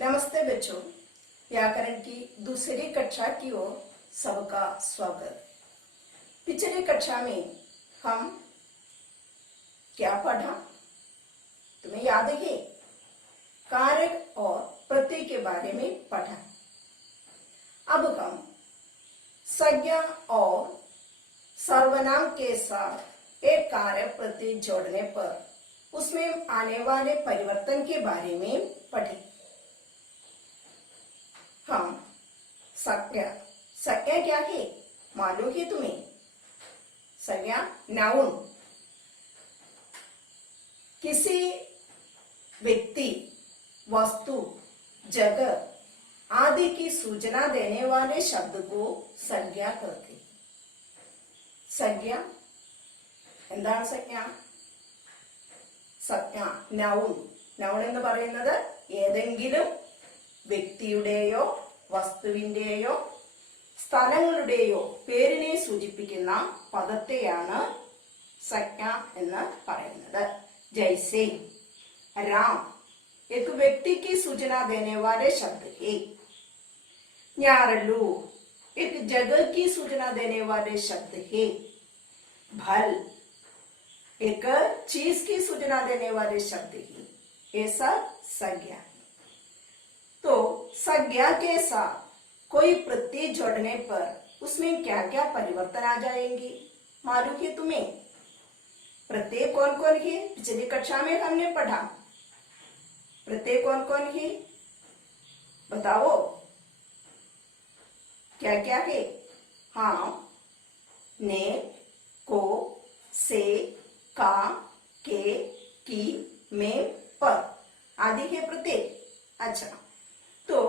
नमस्ते बच्चों, व्याकरण की दूसरी कक्षा की ओर सबका स्वागत। पिछली कक्षा में हम क्या पढ़ा तुम्हें याद है? कारक और प्रत्यय के बारे में पढ़ा। अब हम संज्ञा और सर्वनाम के साथ एक कारक प्रत्यय जोड़ने पर उसमें आने वाले परिवर्तन के बारे में पढ़े। हम संज्ञा क्या है मालूम है तुम्हें? संज्ञा नाउन किसी व्यक्ति, वस्तु, जगह आदि की सूचना देने वाले शब्द को संज्ञा कहते हैं। संज्ञा എന്താണ് സംജ്ഞ? സംജ്ഞ നൗൺ എന്ന് പറയുന്നത് ഏതെങ്കിലും വ്യക്തിയുടെയോ വസ്തുവിന്റെയോ സ്ഥലങ്ങളുടെയോ പേരിനെ സൂചിപ്പിക്കുന്ന പദത്തെയാണ് സംജ്ഞ എന്ന് പറയുന്നത്। जैसे राम एक व्यक्ति की सूचना देने वाले शब्द है। न्यारलू एक जगह की सूचना देने वाले शब्द है। भल एक चीज की सूचना देने वाले शब्द है। ये सब संज्ञा है। तो संज्ञा के साथ कोई प्रत्यय जोड़ने पर उसमें क्या क्या परिवर्तन आ जाएंगे मालूम है तुम्हें? प्रत्यय कौन कौन है? पिछली कक्षा में हमने पढ़ा। प्रत्यय कौन कौन है बताओ, क्या क्या है? हाँ, ने, को, से, का, के, की, में, पर आदि है प्रत्यय। अच्छा, तो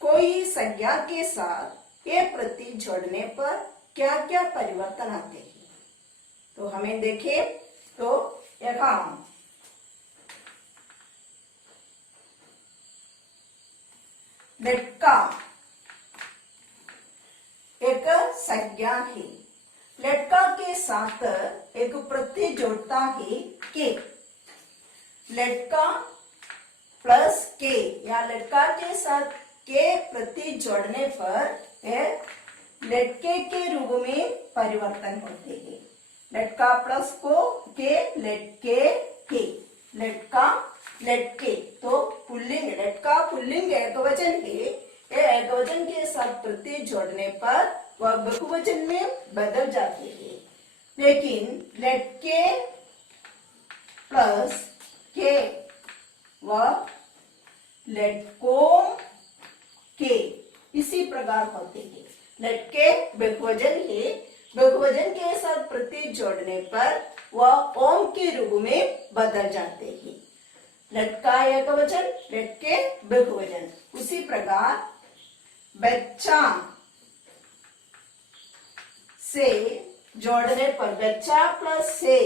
कोई संज्ञा के साथ ये प्रत्यय जोड़ने पर क्या क्या परिवर्तन आते हैं तो हमें देखें। तो यहाँ लटका एक संज्ञा है। लटका के साथ एक प्रत्यय जोड़ता है के। लटका प्लस के या लटका के साथ के प्रत्यय जोड़ने पर लटके के रूप में परिवर्तन होते हैं। लटका प्लस को के, लटके के, लटका लटके। तो पुल्लिंग, लटका पुल्लिंग एकवचन है। ये एकवचन के साथ प्रत्यय जोड़ने पर वह बहुवचन में बदल जाते हैं। लेकिन लटके प्लस के व लटकों के इसी प्रकार होते हैं। लटके बहुवचन है। बहुवचन के साथ प्रत्यय जोड़ने पर वह ओम के रूप में बदल जाते हैं। लटका एकवचन, लटके बहुवचन। उसी प्रकार बच्चा से जोड़ने पर बच्चा प्लस से,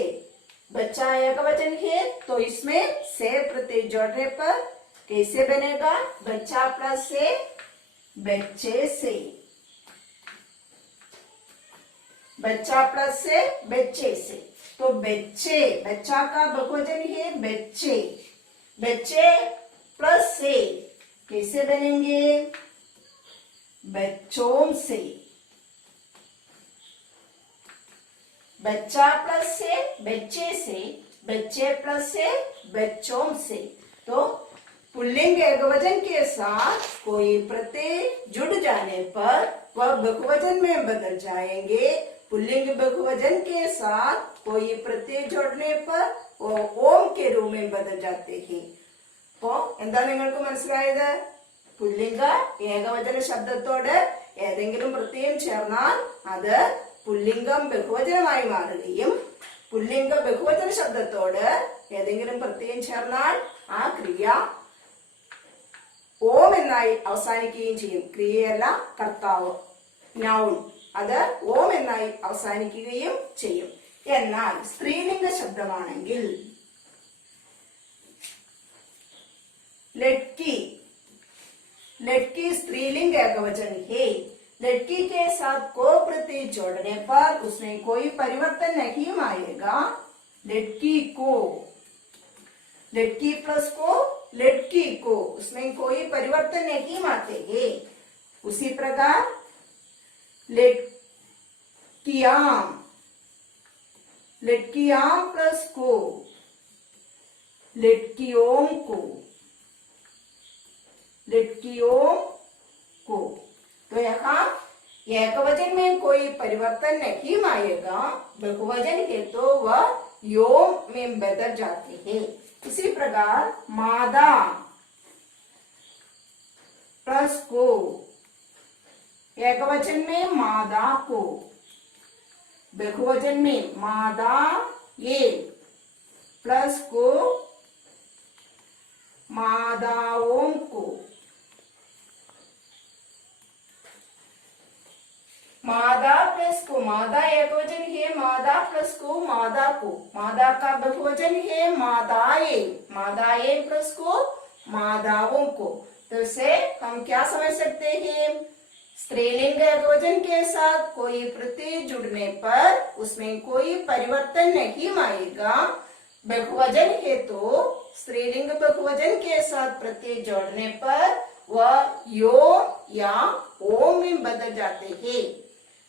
बच्चा एकवचन है तो इसमें से प्रत्यय जोड़ने पर कैसे बनेगा? बच्चा प्लस से बच्चे से, बच्चा प्लस से बच्चे से। तो बच्चे, बच्चा का बहुवचन है बच्चे, बच्चे प्लस से कैसे बनेंगे? बच्चों से। बच्चा प्लस से बच्चे से, बच्चे प्लस से बच्चों से। तो पुल्लिंग एकवचन के साथ कोई प्रत्यय जुड़ जाने पर वह बहुवचन में बदल जाएंगे। पुल्लिंग बहुवचन के साथ कोई प्रत्यय जोड़ने पर वो ओम के रूप में बदल जाते हैं। तो എന്താ നിങ്ങൾക്ക് മനസ്സിലായത്? പുല്ലിംഗ ഏകവചന ശബ്ദത്തോട് ഏതെങ്കിലും പ്രത്യയം ചേർന്നാൽ അത് പുല്ലിംഗം ബഹുവചനമായി മാറുകയും പുല്ലിംഗ ബഹുവചന ശബ്ദത്തോട് ഏതെങ്കിലും പ്രത്യയം ചേർന്നാൽ ആ ക്രിയ ഓം എന്നായി അവസാനിക്കുകയും ചെയ്യും. ക്രിയയല്ല, കർത്താവ്, നൗൺ, അത് ഓം എന്നായി അവസാനിക്കുകയും ചെയ്യും. എന്നാൽ സ്ത്രീലിംഗ ശബ്ദമാണെങ്കിൽ लटकी, लटकी स्त्रीलिंग एकवचन है। लटकी के साथ को प्रत्यय जोड़ने पर उसमें कोई परिवर्तन नहीं आएगा। लटकी को, लटकी प्लस को लड़की को, उसमें कोई परिवर्तन नहीं आते हैं। उसी प्रकार लड़कियां, लड़कियां प्लस को, लड़कियों को, लड़कियों को। तो यहाँ एकवचन में कोई परिवर्तन नहीं आएगा, बहुवचन है तो वह योम में बदल जाते हैं। इसी प्रकार मादा प्लस को, एकवचन में मादा को, बहुवचन में मादा ये प्लस को मादाओं को, मादा प्लस को, मादा एकवचन है, मादा प्लस को मादा को, मादा का बहुवचन है मादाए, मादाए प्लस को मादाओं को। तो इसे हम क्या समझ सकते हैं, स्त्रीलिंग एकवचन के साथ कोई प्रत्यय जुड़ने पर उसमें कोई परिवर्तन नहीं आएगा। बहुवचन है तो स्त्रीलिंग बहुवचन के साथ प्रत्यय जोड़ने पर वह यो या ओम में बदल जाते हैं।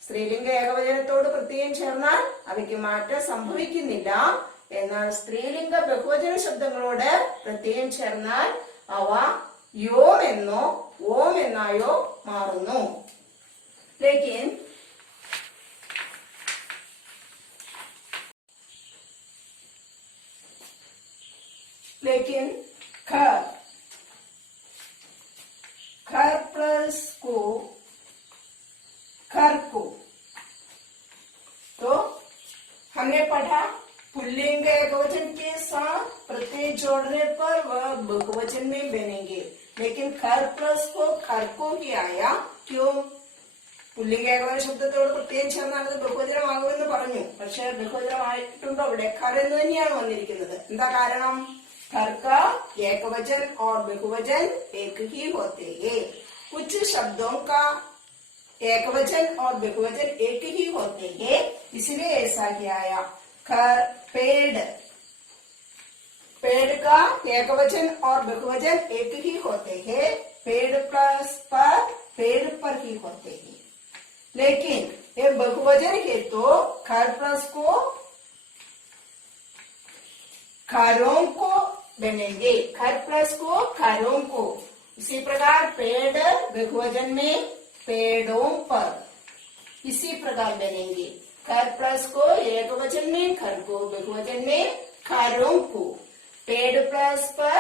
സ്ത്രീലിംഗ ഏകവചനത്തോട് പ്രത്യയം ചേർന്നാൽ അവയ്ക്ക് മാറ്റം സംഭവിക്കുന്നില്ല. എന്നാൽ സ്ത്രീലിംഗ ബഹുവചന ശബ്ദങ്ങളോട് പ്രത്യയം ചേർന്നാൽ അവ യോം എന്നോ ഓം എന്നായോ മാറുന്നു. लेकिन खर प्लस को, खर को, तो हमने पढ़ा पुल्लिंग एकवचन के साथ प्रत्यय जोड़ने पर वह बहुवचन में बनेंगे, लेकिन खर प्लस को खर को ही आया. क्यों? പുല്ലിംഗ ഏകവചന ശബ്ദത്തോട് പ്രത്യയം ചേർന്നാൽ അത് ബഹുവചനമാകുമെന്ന് പറഞ്ഞു. പക്ഷെ ബഹുവചനമായിട്ടുണ്ടോ? ഇവിടെ ഖർ എന്ന് തന്നെയാണ് വന്നിരിക്കുന്നത്. എന്താ കാരണം? खर का एकवचन और बहुवचन एक ही होते हैं. कुछ शब्दों का एकवचन और बहुवचन एक ही होते हैं, इसलिए ऐसा किया आया. खर पेड़, पेड़ का एकवचन और बहुवचन एक ही होते हैं. पेड़ प्लस पर पेड़ पर ही होते हैं. लेकिन ये बहुवचन है तो खर प्लस को खरों को बनेंगे, खर प्लस को खरों को. इसी प्रकार पेड़ बहुवचन में पेड़ों पर, इसी प्रकार बनेंगे. खर प्लस को एकवचन में खर को, बहुवचन में खरों को. पेड़ प्लस पर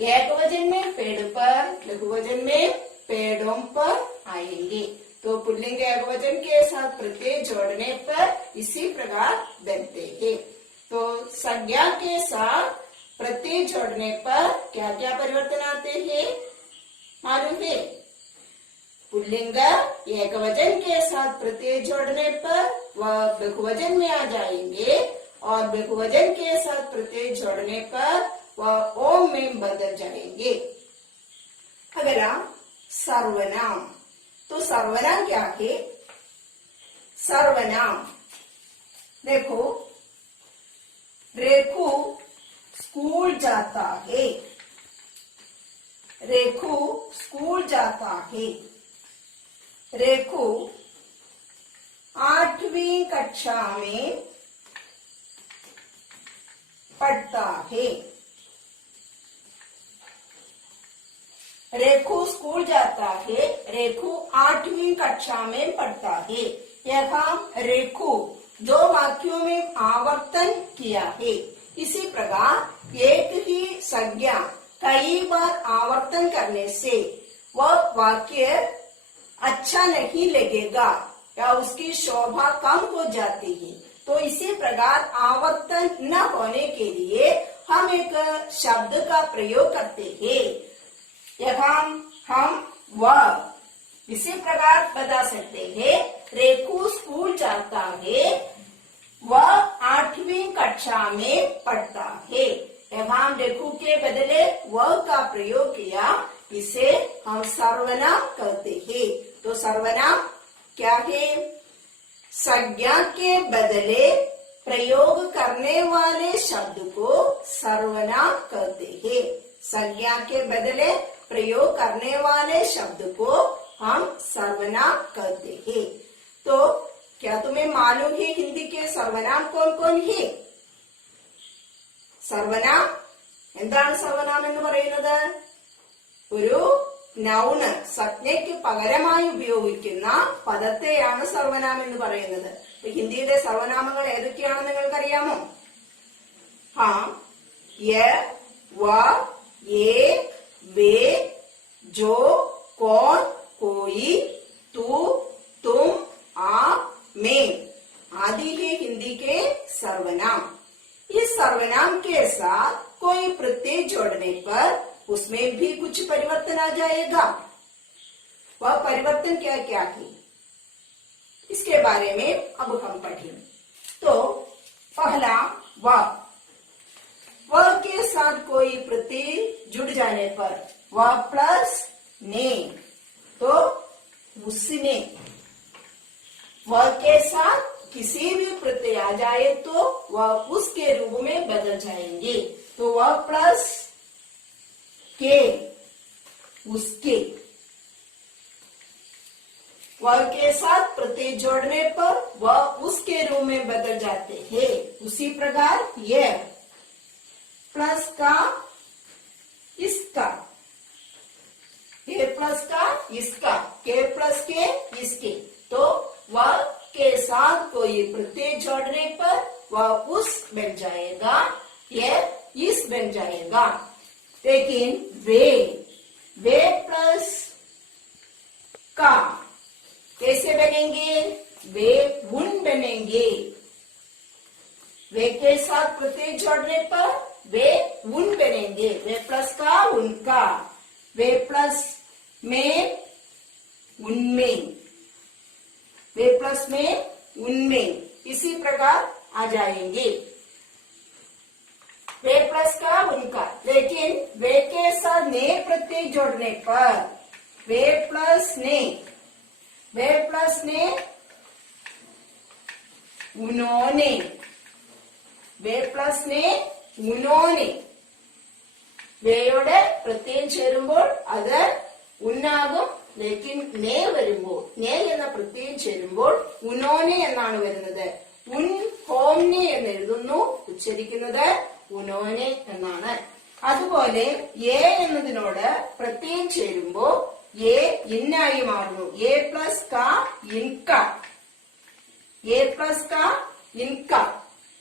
एकवचन में पेड़ पर, बहुवचन में पेड़ों पर आएंगे. तो पुल्लिंग एकवचन के साथ प्रत्यय जोड़ने पर इसी प्रकार बनते हैं. तो संज्ञा के साथ प्रत्यय जोड़ने पर क्या क्या परिवर्तन आते हैं मालूम है? पुल्लिंग एकवचन के साथ प्रत्यय जोड़ने पर वह बहुवचन में आ जाएंगे और बहुवचन के साथ प्रत्यय जोड़ने पर वह ओम में बदल जाएंगे. अगला सर्वनाम. तो सर्वनाम क्या है? सर्वनाम देखो, रेखू स्कूल जाता है, रेखू स्कूल जाता है. रेखू 8वीं कक्षा में पढ़ता है. रेखू स्कूल जाता है, रेखू 8वीं कक्षा में पढ़ता है. यहाँ रेखू दो वाक्यों में आवर्तन किया है. इसी प्रकार एक ही संज्ञा कई बार आवर्तन करने से वह वाक्य अच्छा नहीं लगेगा या उसकी शोभा कम हो जाती है. तो इसी प्रकार आवर्तन न होने के लिए हम एक शब्द का प्रयोग करते हैं. यहाँ हम वह इसी प्रकार बता सकते हैं. रेखू स्कूल जाता है, वह 8वीं कक्षा में पढ़ता है. यहाँ रेखू के बदले वह का प्रयोग किया, इसे हम सर्वनाम कहते हैं. तो सर्वनाम क्या है? संज्ञा के बदले प्रयोग करने वाले शब्द को सर्वनाम कहते हैं. संज्ञा के बदले प्रयोग करने वाले शब्द को हम सर्वनाम कहते हैं। तो क्या तुम्हें मालूम है हिंदी के सर्वनाम कौन कौन है? സർവനാം എന്താണ് സർവനാം എന്ന് പറയുന്നത്? ഒരു നൗണ് സംജ്ഞയ്ക്ക് പകരമായി ഉപയോഗിക്കുന്ന പദത്തെയാണ് സർവനാം എന്ന് പറയുന്നത്. ഹിന്ദിയുടെ സർവനാമങ്ങൾ ഏതൊക്കെയാണെന്ന് നിങ്ങൾക്കറിയാമോ? ഹാ, യ, വ, യേ, വേ, ജോ, कौन, कोई, तू, तुम, आप, मैं आदि है हिंदी के सर्वनाम। इस सर्वनाम के साथ कोई प्रत्यय जोड़ने पर उसमें भी कुछ परिवर्तन आ जाएगा। वह परिवर्तन क्या क्या है इसके बारे में अब हम पढ़ेंगे। तो पहला वह के साथ कोई प्रत्यय जुड़ जाने पर वह प्लस ने, तो उसने। वह के साथ किसी भी प्रत्यय आ जाए तो वह उसके रूप में बदल जाएंगे। तो वह प्लस के, उसके। वह के साथ प्रत्यय जोड़ने पर वह उसके रूप में बदल जाते हैं। उसी प्रकार यह प्लस का इसका, के प्लस का इसका, के प्लस के इसके। तो वह के साथ कोई प्रत्यय जोड़ने पर वह उस बन जाएगा, यह इस बन जाएगा। लेकिन वे प्लस का कैसे बनेंगे? वे उन बनेंगे। वे के साथ प्रत्यय जोड़ने पर वे उन बनेंगे। वे प्लस का उनका, वे प्लस में उनमें, वे प्लस में उनमें, इसी प्रकार आ जाएंगे। वे प्लस का उनका। लेकिन वे के साथ ने प्रत्यय जोड़ने पर वे प्लस ने उन्होंने, वे प्लस ने उन्होंने। വേയുടെ പ്രത്യയം ചേരുമ്പോൾ അത് ഉന്നാകും. ലേക്കിൻ നേ വരുമ്പോൾ, നേ എന്ന പ്രത്യയം ചേരുമ്പോൾ ഉനോനെ എന്നാണ് വരുന്നത്. ഉൻ ഹോംനെ എന്ന് എഴുതുന്നു, ഉച്ചരിക്കുന്നത് ഉനോനെ എന്നാണ്. അതുപോലെ എ എന്നതിനോട് പ്രത്യയം ചേരുമ്പോ എ ഇന്നായി മാറുന്നു. എ പ്ലസ് ക ഇൻക, എ പ്ലസ് ക ഇൻക,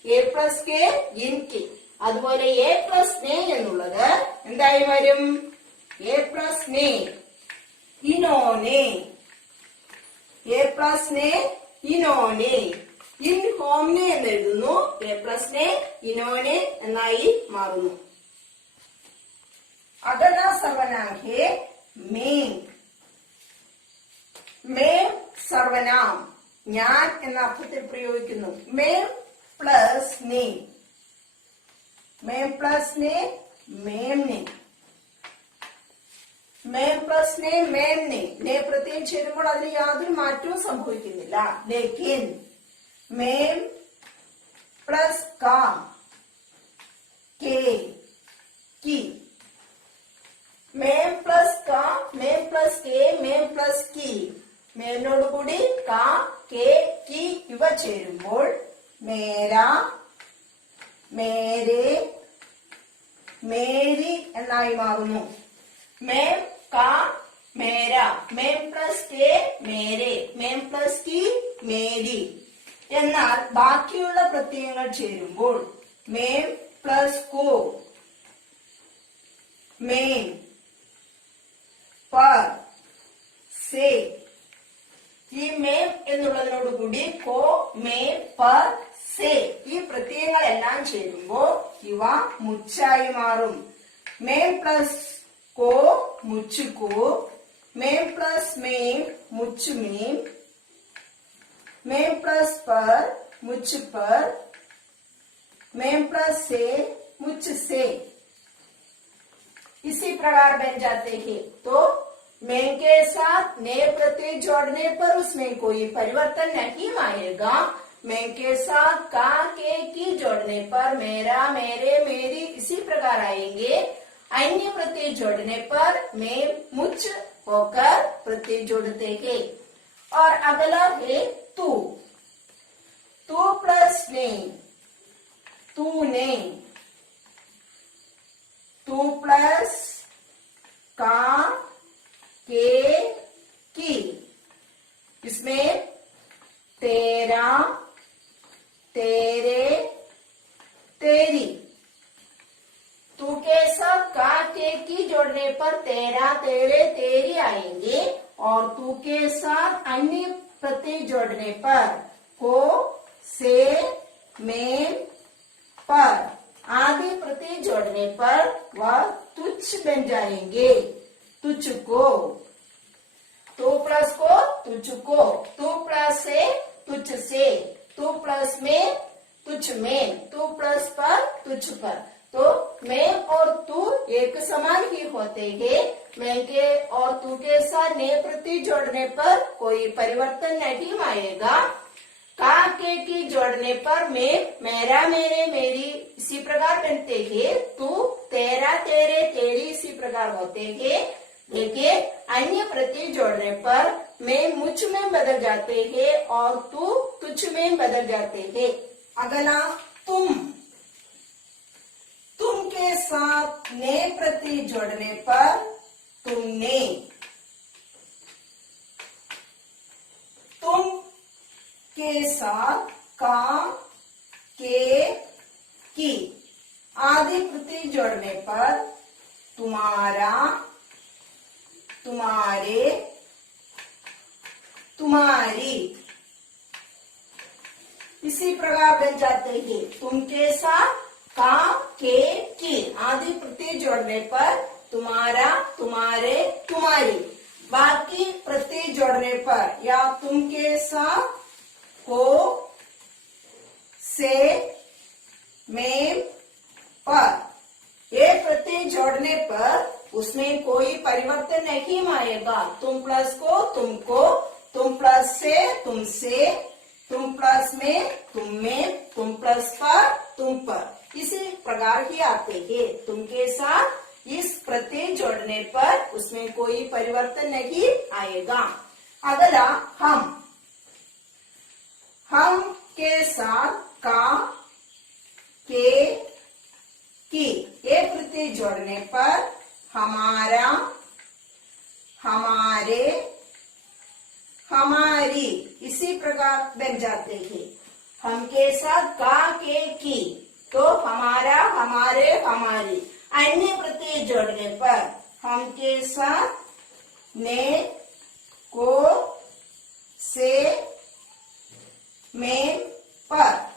എ പ്ലസ് കെ ഇൻകി. അതുപോലെ എ പ്ലസ് നേ എന്നുള്ളത് എന്തായി വരും? എ പ്ലസ് നേ ഇനോനെ, എ പ്ലസ് നേ ഇനോനെ. ഇൻ ഹോംനെ എന്ന് എഴുതുന്നു, എ പ്ലസ് നേ ഇനോനെ എന്നായി മാറുന്നു. अगला सर्वनाम है मैं। मैं सर्वनाम ഞാൻ എന്ന അർത്ഥത്തിൽ പ്രയോഗിക്കുന്നു. मैं प्लस ने, मैं प्लस ने मेमने, मैं प्लस ने मेमने. ने പ്രത്യയം ചേരുമ്പോൾ അതിന് യാതൊരു മാറ്റവും സംഭവിക്കുന്നില്ല. ലേക്കിൻ മേം പ്ലസ് കാ കെ की, മേം പ്ലസ് കാ, മേം പ്ലസ് കെ, മേം പ്ലസ് की. മേനോട് കൂടി കാ, കെ, की ഇവ ചേരുമ്പോൾ മേരാ, മേരെ, മേരി എന്നായി മാറുന്നു. മേം കാ മേരാ, മേം പ്ലസ് കെ മേരെ, മേം പ്ലസ് की മേരി. എന്നാൽ ബാക്കിയുള്ള പ്രത്യയങ്ങൾ ചേരുമ്പോൾ മേം പ്ലസ് കോ, മേം, पर, से. ഈ മേം എന്നുള്ളതിനോടുകൂടി കോ, മേം, पर, से ഈ പ്രത്യയങ്ങളെല്ലാം ചേരുമ്പോൾ ഇവ മുച്ചായി മാറും. മേം പ്ലസ് കോ മുച്ചു കോ, മേം പ്ലസ് മേം മുച്ചു മേം, മേം പ്ലസ് पर മുച്ചു पर, മേം പ്ലസ് से मुझ से. इसी प्रकार बन जाते हैं. तो मैं के साथ ने प्रत्यय जोड़ने पर उसमें कोई परिवर्तन नहीं आएगा. मैं के साथ का, के, की जोड़ने पर मेरा, मेरे, मेरी इसी प्रकार आएंगे. अन्य प्रत्यय जोड़ने पर में मुच होकर प्रत्यय जोड़ते हैं। और अगला है तू। तू प्लस ने, तूने। तू प्लस का, के, की। इसमें तेरा, तेरे, तेरी। तू के साथ का, के, की जोड़ने पर तेरा, तेरे, तेरी आएंगे। और तू के साथ अन्य प्रत्यय जोड़ने पर को, से, में, पर आदि प्रत्यय जोड़ने पर वह तुच्छ बन जाएंगे। तुझको। तू प्लस को तुझको, तू प्लस से तुझ से, तू प्लस में तुझ में, तू प्लस पर तुझ पर। तो मैं और तू एक समान ही होते हैं। मैं के और तू के साथ ने प्रत्यय जोड़ने पर कोई परिवर्तन नहीं आएगा। का, के, की जोड़ने पर मैं, मेरा, मेरे, मेरी इसी प्रकार बनते हैं। तू, तेरा, तेरे, तेरी इसी प्रकार होते हैं। देखिए अन्य प्रत्यय जोड़ने पर मैं मुझ में बदल जाते हैं और तू तुझ में बदल जाते हैं। अगला तुम। तुम के साथ ने प्रत्यय जोड़ने पर तुमने। तुम के साथ का, के, की आदि प्रत्यय जोड़ने पर तुम्हारा, तुम्हारे, तुम्हारी इसी प्रकार बन जाते हैं। तुम के साथ का, के, की आदि प्रत्यय जोड़ने पर तुम्हारा, तुम्हारे, तुम्हारी। बाकी प्रत्यय जोड़ने पर या तुम के साथ को, से, में, पर ये प्रत्यय जोड़ने पर उसमें कोई परिवर्तन नहीं आएगा। तुम प्लस को तुमको, तुम प्लस से तुमसे, तुम प्लस में तुम में, तुम प्लस पर तुम पर इसी प्रकार ही आते हैं। तुम के साथ इस प्रत्यय जोड़ने पर उसमें कोई परिवर्तन नहीं आएगा। अगला हम। हम के साथ का, के, की ये प्रत्यय जोड़ने पर हमारा, हमारे, हमारी इसी प्रकार बन जाते हैं। हम के साथ का, के, की तो हमारा, हमारे, हमारी। अन्य प्रत्यय जोड़ने पर हम के साथ ने, को, से, में, पर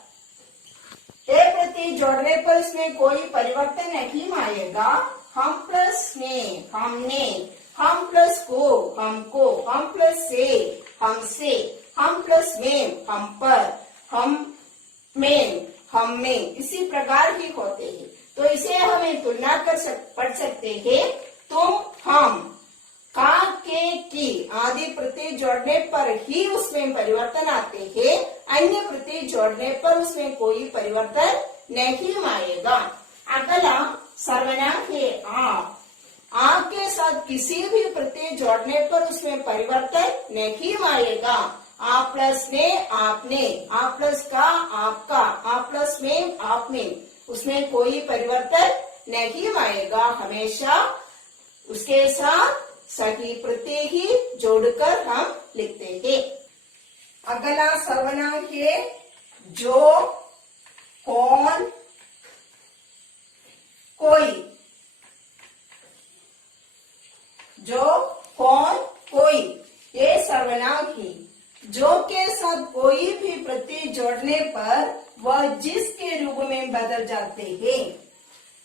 ये प्रत्यय जोड़ने पर इसमें कोई परिवर्तन नहीं आएगा। हम प्लस ने, हमने, हम प्लस को, हमको, हम प्लस से, हमसे, हम प्लस में, हम पर, हम में, हम में इसी प्रकार ही होते हैं। तो इसे हमें तुलना पढ़ सकते हैं। तुम, हम, का, के, की आदि प्रत्यय जोड़ने पर ही उसमें परिवर्तन आते हैं। अन्य प्रत्यय जोड़ने पर उसमें कोई परिवर्तन नहीं आएगा। अगला सर्वनाम है आप। आप के साथ किसी भी प्रत्यय जोड़ने पर उसमें परिवर्तन नहीं आएगा। आप प्लस ने, आपने, आप प्लस का, आपका, आप प्लस में, आप में उसमें कोई परिवर्तन नहीं आएगा। हमेशा उसके साथ सही प्रत्यय ही जोड़कर हम लिखते हैं। अगला सर्वनाम है जो, कौन, कोई। जो, कौन, कोई ये सर्वनाम है। जो के साथ कोई भी प्रत्यय जोड़ने पर वह जिस के रूप में बदल जाते हैं।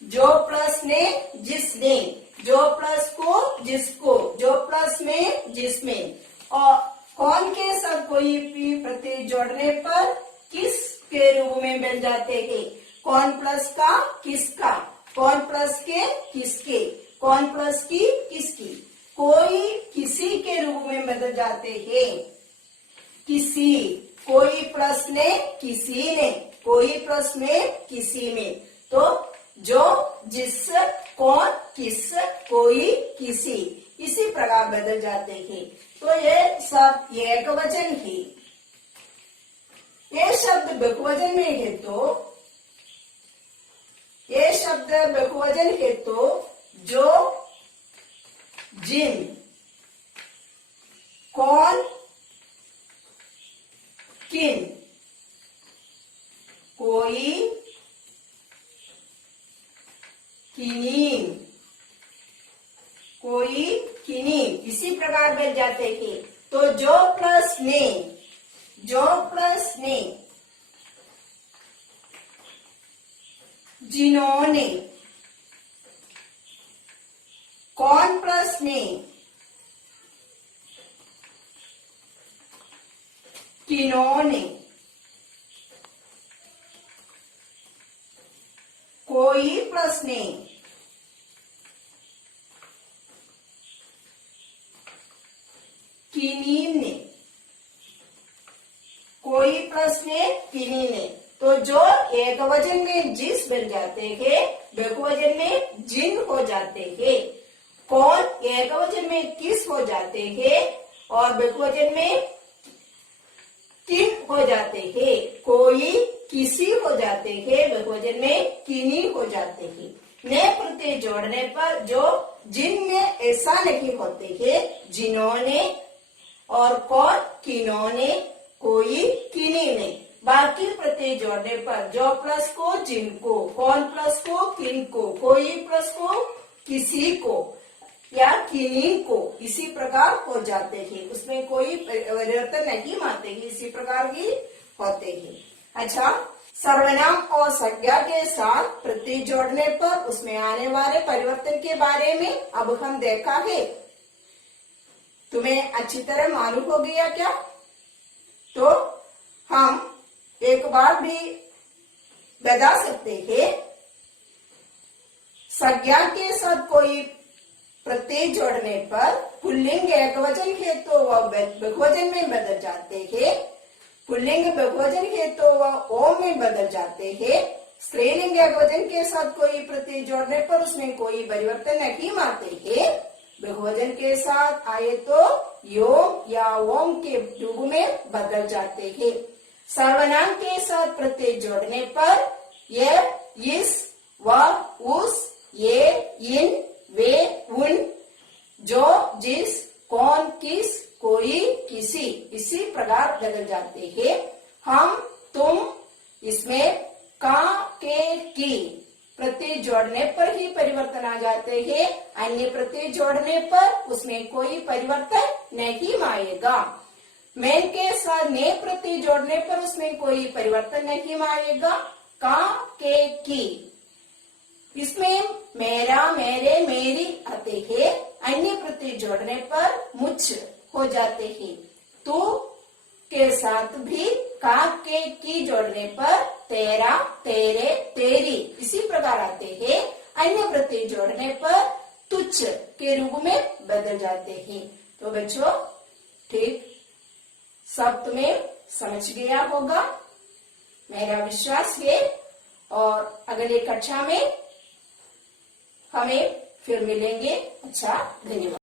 जो प्लस ने, जिसने, जो प्लस को, जिसको, जो प्लस में, जिसमें। और कौन के साथ कोई भी प्रत्यय जोड़ने पर किस के रूप में बन जाते हैं। कौन प्लस का, किसका, कौन प्लस के, किसके, कौन प्लस की, किसकी। कोई किसी के रूप में बदल जाते हैं। किसी, कोई प्लस ने, किसी ने, कोई प्लस में, किसी में। तो जो, जिस, कौन किस, कोई किसी, इसी प्रकार बदल जाते हैं। तो ये सब एकवचन है। ये शब्द बहुवचन में है तो ये शब्द बहुवचन है तो जो, जिन, कौन, किन, कोई, किन्हीं, कोई, किन्हीं, इसी प्रकार बन जाते हैं। तो जो प्लस ने, जो प्लस ने, जिन्होंने, कौन प्लस ने, किन्होंने, कोई प्लस ने, किन्हीं ने, कोई प्लस ने, किन्हीं ने। तो जो एकवचन में जिस बन जाते हैं बहुवचन में जिन हो जाते हैं, कौन एकवचन में किस हो जाते हैं और बहुवचन में किन हो जाते हैं, कोई किसी हो जाते हैं, बहुवचन में किन्हीं हो जाते हैं। ने प्रत्यय जोड़ने पर जो जिन में ऐसा नहीं होते हैं, जिन्होंने और कौन, किन्होंने, कोई, किन्हीं ने। बाकी प्रत्यय जोड़ने पर जो प्लस को जिनको, कौन प्लस को किन को, कोई प्लस को किसी को या किन्हीं को, इसी प्रकार हो जाते हैं। उसमें कोई परिवर्तन नहीं आते हैं, इसी प्रकार ही होते हैं। अच्छा, सर्वनाम और संज्ञा के साथ प्रत्यय जोड़ने पर उसमें आने वाले परिवर्तन के बारे में अब हम देखा है। तुम्हें अच्छी तरह मालूम हो गया क्या? तो हम एक बार भी बता सकते हैं, संज्ञा के साथ कोई प्रत्यय जोड़ने पर पुल्लिंग एकवचन है तो वह बहुवचन में बदल जाते हैं, पुल्लिंग बहुवचन है तो वह ओम में बदल जाते हैं। स्त्रीलिंग एकवचन के साथ कोई प्रत्यय जोड़ने पर उसमें कोई परिवर्तन नहीं आते हैं। बहुवचन के साथ आए तो योम या ओम के रूप में बदल जाते हैं। सर्वनाम के साथ प्रत्यय जोड़ने पर यह, इस, वह, उस, ये, इन, वे, उन, जो, जिस, कौन, किस, कोई, किसी, इसी प्रकार बदल जाते हैं। हम, तुम, इसमें का, के, की प्रत्यय जोड़ने पर ही परिवर्तन आ जाते हैं। अन्य प्रत्यय जोड़ने पर उसमें कोई परिवर्तन नहीं आएगा। मैं के साथ ने प्रत्यय जोड़ने पर उसमें कोई परिवर्तन नहीं आएगा। का, के, की, इसमें मेरा, मेरे, मेरी आते हैं। अन्य प्रत्यय जोड़ने पर मुझ हो जाते हैं। तू के साथ भी का, के, की जोड़ने पर तेरा, तेरे, तेरी, इसी प्रकार आते हैं। अन्य प्रत्यय जोड़ने पर तुच्छ के रूप में बदल जाते हैं। तो बच्चों, ठीक सब तुम्हें समझ गया होगा, मेरा विश्वास है। और अगले कक्षा में हमें फिर मिलेंगे। अच्छा, धन्यवाद।